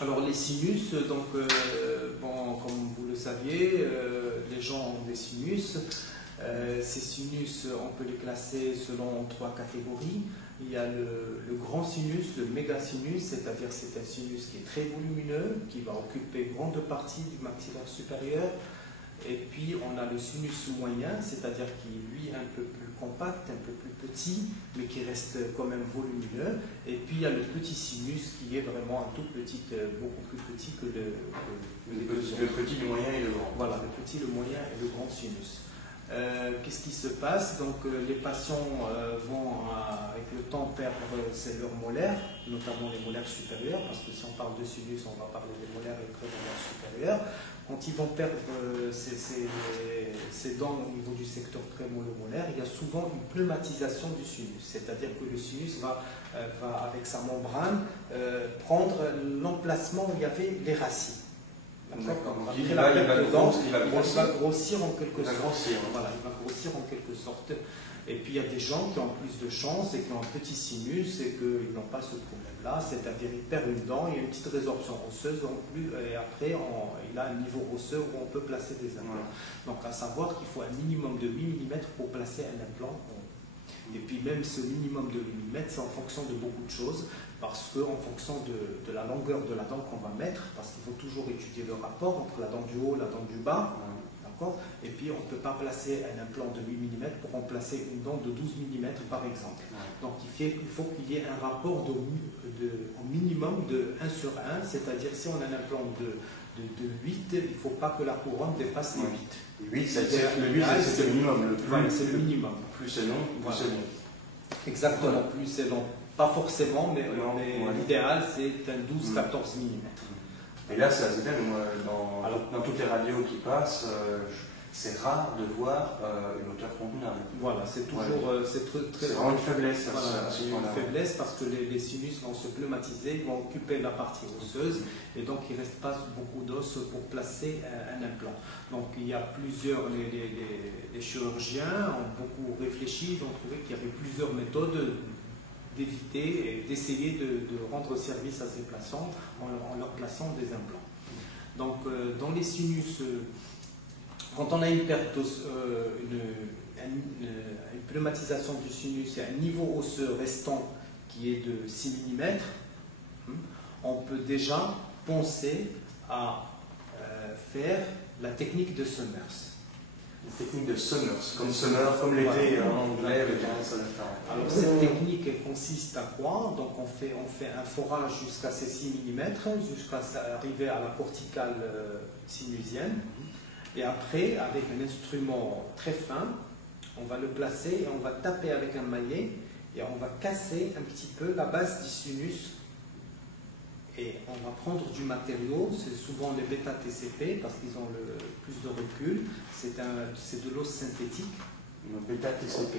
Alors les sinus, donc, bon, comme vous le saviez, les gens ont des sinus. Ces sinus, on peut les classer selon 3 catégories. Il y a le grand sinus, le méga sinus, c'est-à-dire c'est un sinus qui est très volumineux, qui va occuper une grande partie du maxillaire supérieur. Et puis on a le sinus moyen, c'est-à-dire qui est lui un peu plus compact, un peu plus petit, mais qui reste quand même volumineux. Et puis il y a le petit sinus qui est vraiment un tout petit, beaucoup plus petit que le petit, le moyen et le grand. Voilà, le petit, le moyen et le grand sinus. Qu'est-ce qui se passe? Donc les patients vont avec le temps perdre leurs molaires, notamment les molaires supérieurs, parce que si on parle de sinus, on va parler des molaires et des prémolaires supérieurs. Quand ils vont perdre ces dents au niveau du secteur prémolo-molaire, il y a souvent une pneumatisation du sinus, c'est-à-dire que le sinus va avec sa membrane prendre l'emplacement où il y avait les racines. Il va grossir en quelque sorte. Voilà, il va grossir en quelque sorte. Et puis il y a des gens qui ont plus de chance et qui ont un petit sinus et qu'ils n'ont pas ce problème-là, c'est-à-dire ils perdent une dent, il y a une petite résorption osseuse en plus, et après il a un niveau osseux où on peut placer des implants. Donc à savoir qu'il faut un minimum de 8 mm pour placer un implant. Et puis même ce minimum de 8 mm, c'est en fonction de beaucoup de choses, parce qu'en fonction de la longueur de la dent qu'on va mettre, parce qu'il faut toujours étudier le rapport entre la dent du haut et la dent du bas, et puis on ne peut pas placer un implant de 8 mm pour remplacer une dent de 12 mm par exemple. Donc il faut qu'il y ait un rapport au minimum de 1 sur 1, c'est-à-dire si on a un implant de 8, il ne faut pas que la couronne dépasse les 8. 8, c'est le minimum. C'est le minimum. Plus c'est long, plus c'est long. Exactement, plus c'est long. Pas forcément, mais l'idéal c'est un 12-14 mm. Et là, c'est dans toutes les radios qui passent, c'est rare de voir une hauteur convenable. Voilà, c'est toujours très vraiment une faiblesse. Voilà, c'est une faiblesse parce que les sinus vont se pneumatiser, vont occuper la partie osseuse et donc il ne reste pas beaucoup d'os pour placer un implant. Donc il y a plusieurs, les chirurgiens ont beaucoup réfléchi, ils ont trouvé qu'il y avait plusieurs méthodes d'éviter et d'essayer de rendre service à ces patients en leur plaçant des implants. Donc dans les sinus, quand on a une perte une pneumatisation du sinus et un niveau osseux restant qui est de 6 mm, on peut déjà penser à faire la technique de Summers. La technique de Summers, comme l'été en anglais avec un seul. Alors cette technique consiste à quoi? Donc on fait un forage jusqu'à ces 6 mm, jusqu'à arriver à la corticale sinusienne. Et après, avec un instrument très fin, on va le placer et on va taper avec un maillet et on va casser un petit peu la base du sinus. Et on va prendre du matériau, c'est souvent les bêta-TCP parce qu'ils ont le plus de recul. C'est de l'os synthétique. Le bêta-TCP,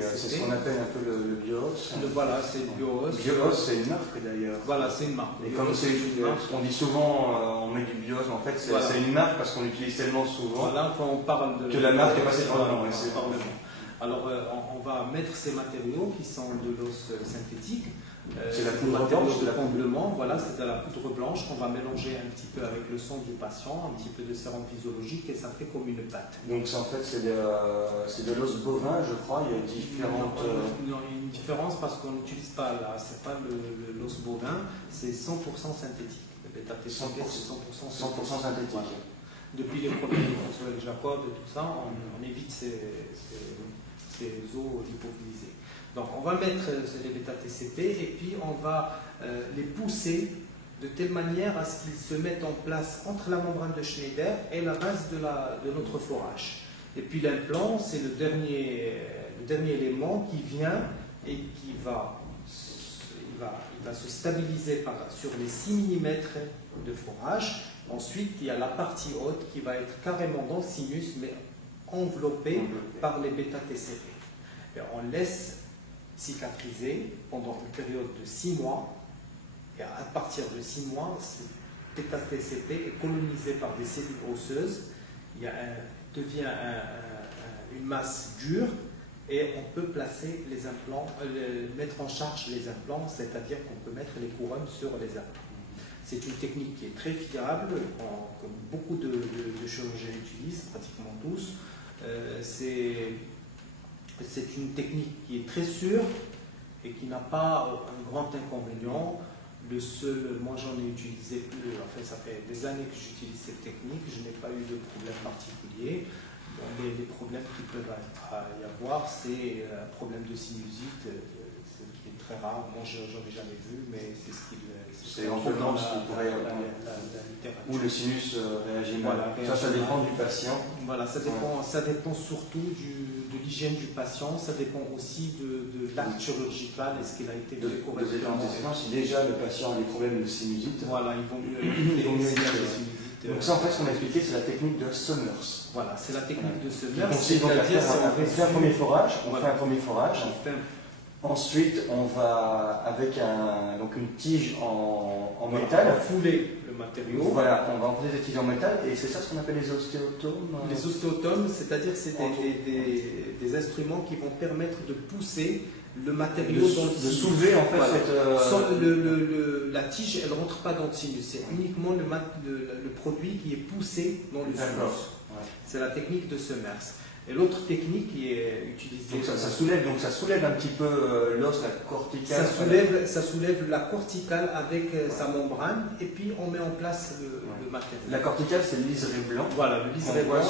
c'est ce qu'on appelle un peu le BIOS. Voilà, c'est le BIOS. BIOS, c'est une marque d'ailleurs. Voilà, c'est une marque. Et comme c'est une marque, on dit souvent, on met du BIOS, en fait, c'est une marque parce qu'on l'utilise tellement souvent quand on parle que la marque est passée par le nom. Alors, on va mettre ces matériaux qui sont de l'os synthétique. C'est la poudre blanche de comblement, voilà, c'est de la poudre blanche qu'on va mélanger un petit peu avec le sang du patient, un petit peu de sérum physiologique et ça fait comme une pâte. Donc en fait c'est de l'os bovin, je crois, il y a différentes... Non, il y a une différence parce qu'on n'utilise pas là, c'est pas l'os bovin, c'est 100% synthétique. Le bêta-TCP c'est 100% synthétique. Voilà. Depuis les premiers François Jacob et tout ça, on évite ces os lipophilisés. Donc on va mettre les bêta-TCP et puis on va les pousser de telle manière à ce qu'ils se mettent en place entre la membrane de Schneider et la base de notre forage. Et puis l'implant, c'est le dernier élément qui vient et qui va se stabiliser sur les 6 mm de forage. Ensuite, il y a la partie haute qui va être carrément dans le sinus, mais enveloppée par les bêta-TCP. On laisse cicatriser pendant une période de 6 mois, et à partir de 6 mois, ce bêta-TCP est colonisé par des cellules osseuses, il devient une masse dure, et on peut placer les implants, mettre en charge les implants, c'est-à-dire qu'on peut mettre les couronnes sur les implants. C'est une technique qui est très fiable, que beaucoup de chirurgiens utilisent, pratiquement tous. C'est une technique qui est très sûre et qui n'a pas un grand inconvénient. Le seul, moi j'en ai utilisé plus, enfin ça fait des années que j'utilise cette technique, je n'ai pas eu de problème particulier. Les problèmes qui peuvent y avoir, c'est un problème de sinusite, ce qui est très rare. Moi j'en ai jamais vu, mais c'est ce qu'il c'est éventuellement ce qui pourrait où le sinus réagit mal. Voilà, ça dépend du patient. Voilà, ça dépend surtout de l'hygiène du patient, ça dépend aussi de l'acte chirurgical, est-ce qu'il a été fait correctement. Si déjà le patient a des problèmes de sinusite, voilà, il vaut mieux éviter. Donc ça, en fait, ce qu'on a expliqué, c'est la technique de Summers. Voilà, c'est la technique de Summers. On fait un premier forage, Ensuite, on va, avec donc une tige en métal, on va fouler le matériau. Voilà, on va enfoncer cette tige en métal, et c'est ça ce qu'on appelle les ostéotomes. Les ostéotomes, c'est-à-dire c'est des instruments qui vont permettre de pousser le matériau dans le sinus. De soulever en fait cette... la tige, elle ne rentre pas dans le sinus, c'est uniquement le produit qui est poussé dans le sinus. Ouais. C'est la technique de Summers. Et l'autre technique qui est utilisée... Donc ça soulève un petit peu l'os, la corticale. Ça soulève la corticale avec sa membrane, et puis on met en place le matériau. La corticale, c'est le liseré blanc. Voilà, le liseré blanc,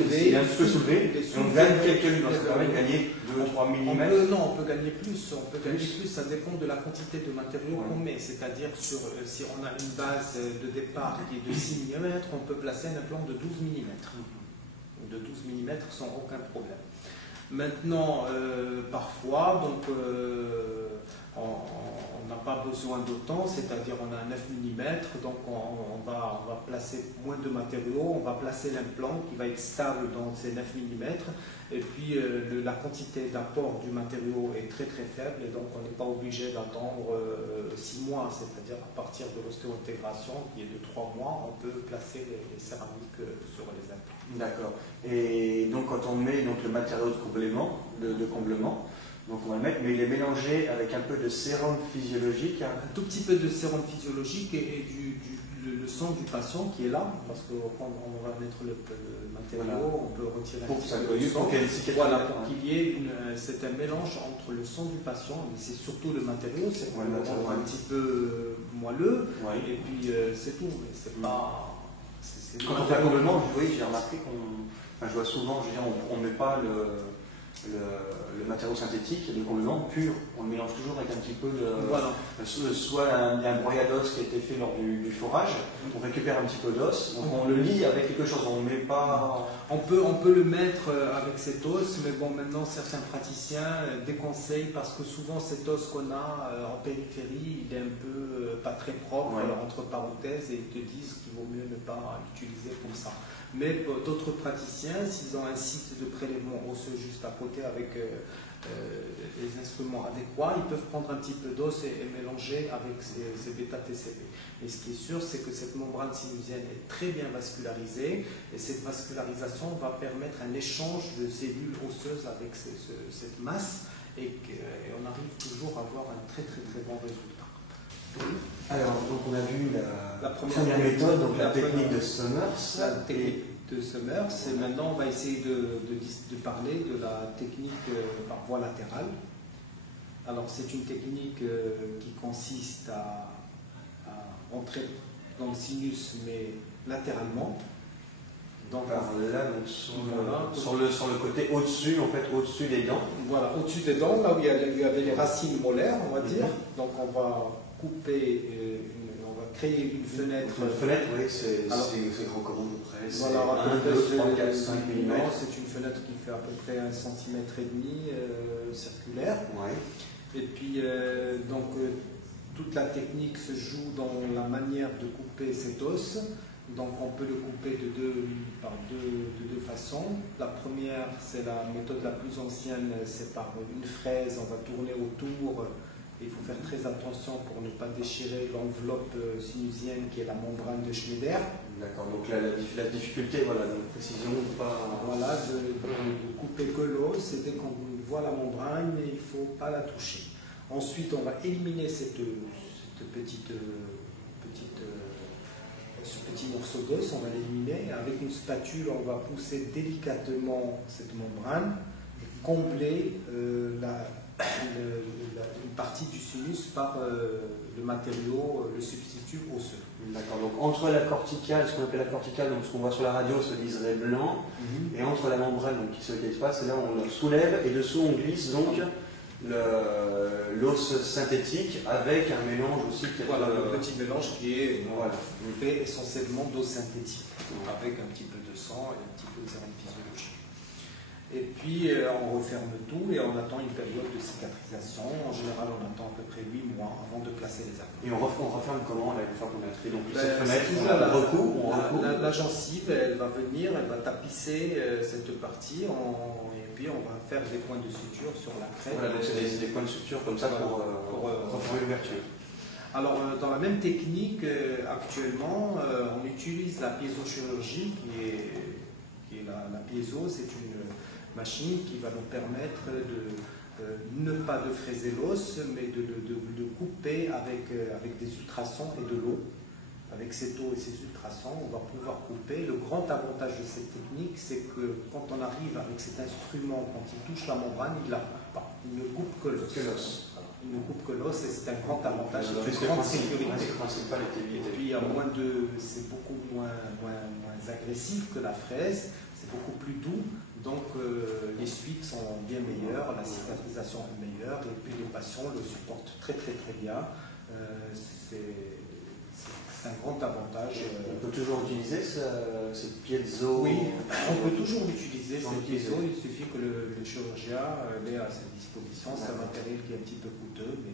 il est un peu soulevé, et on gagne quelques minutes, ça permet de gagner 2-3 mm. Non, on peut gagner plus, ça dépend de la quantité de matériau qu'on met, c'est-à-dire si on a une base de départ qui est de 6 mm, on peut placer un implant de 12 mm. De 12 mm sans aucun problème. Maintenant, parfois, donc, on n'a pas besoin d'autant, c'est-à-dire on a 9 mm, donc on va placer moins de matériaux, on va placer l'implant qui va être stable dans ces 9 mm, et puis la quantité d'apport du matériau est très très faible, et donc on n'est pas obligé d'attendre 6 mois, c'est-à-dire à partir de l'ostéo-intégration qui est de 3 mois, on peut placer les céramiques sur les implants. D'accord. Et donc quand on met donc, le matériau de comblement, donc on va le mettre, mais il est mélangé avec un peu de sérum physiologique. Un tout petit peu de sérum physiologique et le sang du patient qui est là, parce que quand on va mettre le matériau, voilà. On peut retirer un petit peu de sang. Pour qu'il y ait c'est un mélange entre le sang du patient, mais c'est surtout le matériau, c'est un petit peu moelleux, et puis c'est tout, mais c'est pas... Quand on fait un comblement, oui, j'ai remarqué je vois souvent, on ne met pas le matériau synthétique, le comblement pur, on le mélange toujours avec un petit peu soit un broyat d'os qui a été fait lors du forage, on récupère un petit peu d'os, donc on le lie avec quelque chose, on ne met pas... On peut le mettre avec cet os, mais bon, maintenant certains praticiens déconseillent parce que souvent cet os qu'on a en périphérie, il est un peu pas très propre, entre parenthèses, et ils te disent qu'il vaut mieux ne pas l'utiliser comme ça. Mais d'autres praticiens, s'ils ont un site de prélèvement osseux juste à côté avec les instruments adéquats, ils peuvent prendre un petit peu d'os et mélanger avec ces bêta-TCP. Et ce qui est sûr, c'est que cette membrane sinusienne est très bien vascularisée, et cette vascularisation va permettre un échange de cellules osseuses avec cette masse, et on arrive toujours à avoir un très très très bon résultat. Alors, donc on a vu la première méthode, donc la technique de Summers. La technique de Summers, et maintenant on va essayer de parler de la technique par voie latérale. Alors c'est une technique qui consiste à rentrer dans le sinus, mais latéralement. Donc là, sur le côté au-dessus, en fait, au-dessus des dents. Voilà, au-dessus des dents, là où il y avait les racines molaires, on va dire. Donc on va couper, on va créer une fenêtre. Une fenêtre, oui, c'est grand comment à peu près. Voilà, 1, 2, 3, 4, 5 mm. C'est une fenêtre qui fait à peu près 1,5 cm circulaire. Ouais. Et puis, toute la technique se joue dans la manière de couper cet os. Donc on peut le couper par deux façons. La première, c'est la méthode la plus ancienne, c'est par une fraise, on va tourner autour. Il faut faire très attention pour ne pas déchirer l'enveloppe sinusienne qui est la membrane de Schneider. D'accord, donc la difficulté, voilà, donc précision, pas... Voilà, de couper que l'os, et dès qu'on voit la membrane, il ne faut pas la toucher. Ensuite, on va éliminer cette petite morceau d'os, on va l'éliminer. Avec une spatule, on va pousser délicatement cette membrane et combler une partie du sinus par le matériau, le substitut osseux. D'accord, donc entre la corticale, ce qu'on appelle la corticale, donc ce qu'on voit sur la radio, se liserait blanc, et entre la membrane donc, qui se cache pas, c'est là où on le soulève, et dessous on glisse donc l'os synthétique avec un mélange aussi. Voilà, le petit mélange qui est fait essentiellement d'os synthétique, avec un petit peu de sang et un petit peu de sérum physiologique. Et puis on referme tout et on attend une période de cicatrisation. En général, on attend à peu près 8 mois avant de placer les implants. Et on referme comment là, une fois qu'on a trait donc cette fenêtre, on la recoue, la gencive, elle va venir, elle va tapisser cette partie et puis on va faire des points de suture sur la crête. Voilà, donc c'est des points de suture comme ça pour refermer l'ouverture. Alors, dans la même technique, actuellement, on utilise la piézochirurgie qui est la piézo, c'est une machine qui va nous permettre de ne pas de fraiser l'os, mais de couper avec des ultrasons et de l'eau. Avec cette eau et ces ultrasons, on va pouvoir couper. Le grand avantage de cette technique, c'est que quand on arrive avec cet instrument, quand il touche la membrane, il ne la coupe pas. Il ne coupe que l'os. Il ne coupe que l'os et c'est un grand avantage, c'est une grande sécurité. Et puis c'est beaucoup moins agressif que la fraise, c'est beaucoup plus doux, donc les suites sont bien meilleures, la cicatrisation est meilleure et puis les patients le supportent très très très bien. C'est un grand avantage. On peut toujours utiliser cette piezo? Oui, on peut toujours utiliser cette piezo, il suffit que le chirurgien l'ait à sa disposition. C'est un matériel qui est un petit peu coûteux, mais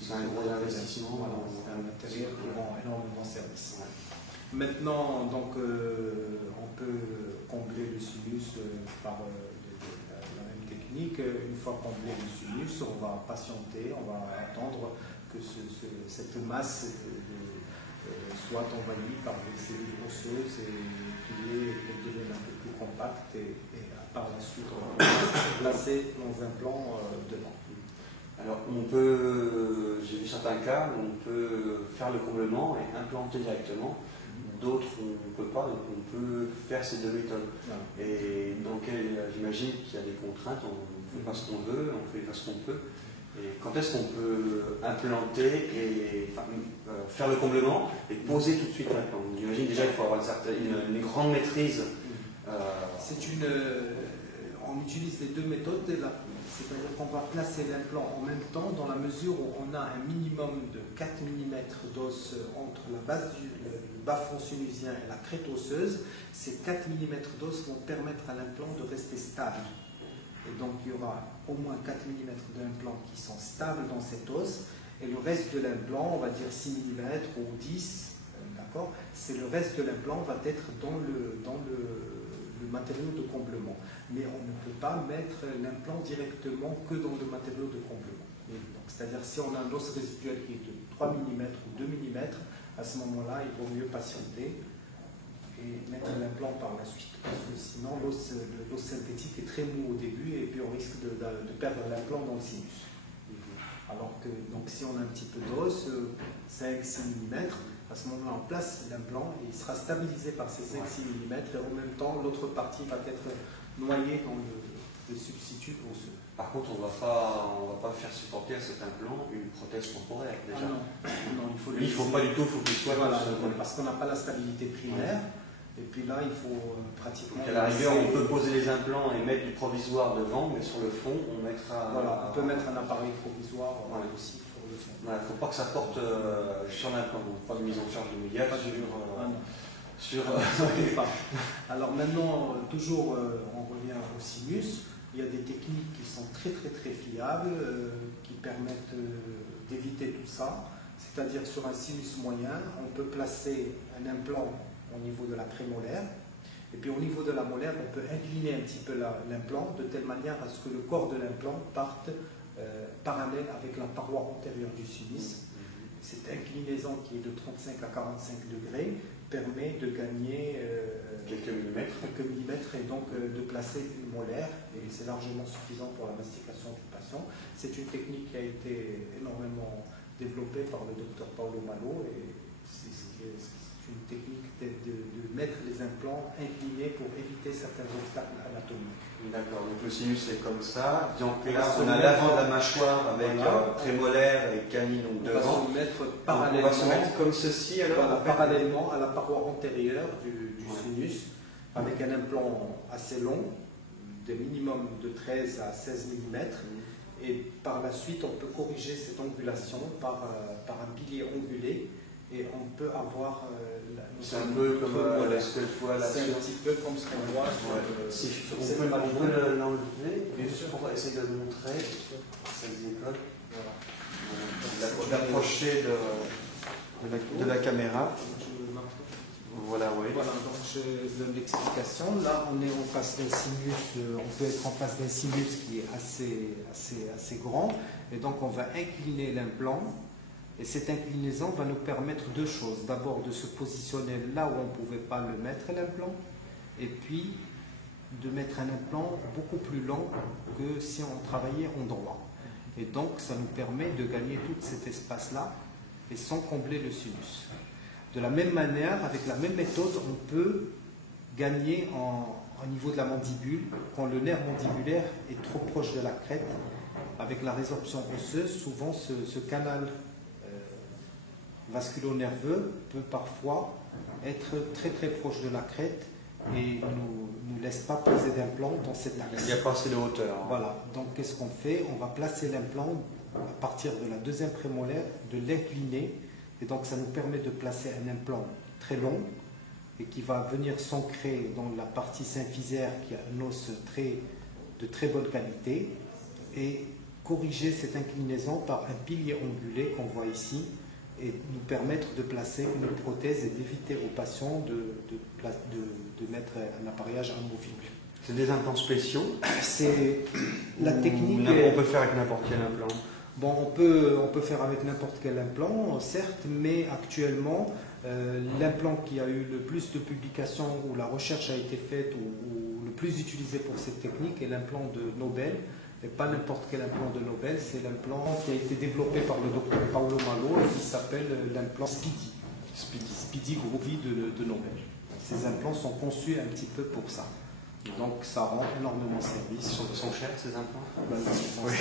c'est un gros investissement. Voilà, c'est un matériel qui rend énormément service. Maintenant, donc, on peut combler le sinus par la même technique. Une fois comblé le sinus, on va patienter, on va attendre que cette masse soit envahie par des cellules osseuses et qu'elle devienne un peu plus compacte et par la suite on va placer nos implants dedans. Alors j'ai vu certains cas où on peut faire le comblement et implanter directement, d'autres on ne peut pas, donc on peut faire ces deux méthodes. Et donc j'imagine qu'il y a des contraintes, on ne fait pas ce qu'on veut, on fait pas ce qu'on peut. Et quand est-ce qu'on peut implanter et faire le comblement et poser tout de suite l'implant? J'imagine déjà qu'il faut avoir une grande maîtrise. On utilise les deux méthodes, c'est-à-dire qu'on va placer l'implant en même temps dans la mesure où on a un minimum de 4 mm d'os entre la base du bas fond sinusien et la crête osseuse. Ces 4 mm d'os vont permettre à l'implant de rester stable. Et donc il y aura au moins 4 mm d'implants qui sont stables dans cet os, et le reste de l'implant, on va dire 6 mm ou 10, d'accord, c'est le reste de l'implant va être dans le matériau de comblement. Mais on ne peut pas mettre l'implant directement que dans le matériau de comblement. C'est-à-dire si on a un os résiduel qui est de 3 mm ou 2 mm, à ce moment-là, il vaut mieux patienter et mettre l'implant par la suite. Parce que sinon, l'os synthétique est très mou au début et puis on risque de perdre l'implant dans le sinus. Alors que donc, si on a un petit peu d'os, 5-6 mm, à ce moment-là, on place l'implant et il sera stabilisé par ces 5-6 mm et en même temps, l'autre partie va être noyée dans le substitut osseux. Par contre, on ne va pas faire supporter à cet implant une prothèse temporaire déjà. Non, il faut pas du tout, il faut qu'il soit parce qu'on n'a pas la stabilité primaire. Et puis là, il faut pratiquement... Donc à la rigueur, on peut poser les implants et mettre du provisoire devant, mais sur le fond, on mettra... Voilà, on peut mettre un appareil provisoire aussi sur le fond. Il ne faut pas que ça porte sur l'implant, donc pas de mise en charge immédiate sur... Alors maintenant, toujours, on revient au sinus. Il y a des techniques qui sont très très très fiables, qui permettent d'éviter tout ça. C'est-à-dire sur un sinus moyen, on peut placer un implant au niveau de la prémolaire, et puis au niveau de la molaire, on peut incliner un petit peu l'implant de telle manière à ce que le corps de l'implant parte parallèle avec la paroi antérieure du sinus. Cette inclinaison qui est de 35 à 45 degrés permet de gagner quelques millimètres et donc de placer une molaire, et c'est largement suffisant pour la mastication du patient. C'est une technique qui a été énormément développée par le docteur Paolo Malo, et c'est une technique mettre les implants inclinés pour éviter certains obstacles anatomiques. D'accord, donc le sinus est comme ça. Donc là, on a l'avant de la mâchoire avec prémolaire et canine devant. On va se mettre comme ceci, alors voilà, parallèlement à la paroi antérieure du sinus, avec un implant assez long, de minimum de 13 à 16 mm. Et par la suite, on peut corriger cette angulation par un pilier ondulé. Et on peut avoir... c'est un peu comme ce que je vois là. C'est un petit peu comme ce qu'on voit sur cette on peut l'enlever, bien sûr, pour essayer de le montrer. Ça décolle. Voilà. D'approcher de la caméra. Voilà, oui. Voilà, donc je donne l'explication. Là, on est en face d'un sinus, on peut être en face d'un sinus qui est assez grand. Et donc, on va incliner l'implant. Et cette inclinaison va nous permettre deux choses. D'abord, de se positionner là où on ne pouvait pas le mettre, l'implant. Et puis, de mettre un implant beaucoup plus long que si on travaillait en droit. Et donc, ça nous permet de gagner tout cet espace-là et sans combler le sinus. De la même manière, avec la même méthode, on peut gagner au niveau de la mandibule, quand le nerf mandibulaire est trop proche de la crête. Avec la résorption osseuse, souvent ce canal vasculo-nerveux peut parfois être très très proche de la crête et nous laisse pas poser d'implant dans cet axe. Il n'y a pas assez de hauteur. Voilà, donc qu'est-ce qu'on fait? On va placer l'implant à partir de la deuxième prémolaire, de l'incliner. Et donc ça nous permet de placer un implant très long et qui va venir s'ancrer dans la partie symphysaire qui a un os de très bonne qualité et corriger cette inclinaison par un pilier ondulé qu'on voit ici et nous permettre de placer une prothèse et d'éviter aux patients de mettre un appareillage amovible. C'est des implants spéciaux? C'est la technique. On peut le faire avec n'importe quel implant? Bon, on peut faire avec n'importe quel implant, certes, mais actuellement, l'implant qui a eu le plus de publications, où la recherche a été faite, ou le plus utilisé pour cette technique, est l'implant de Nobel. Et pas n'importe quel implant de Nobel, c'est l'implant qui a été développé par le docteur Paolo Malo, qui s'appelle l'implant Speedy. Speedy Groovy de Nobel. Ces implants sont conçus un petit peu pour ça. Donc ça rend énormément service. Ils sont chers ces implants? Ben, oui.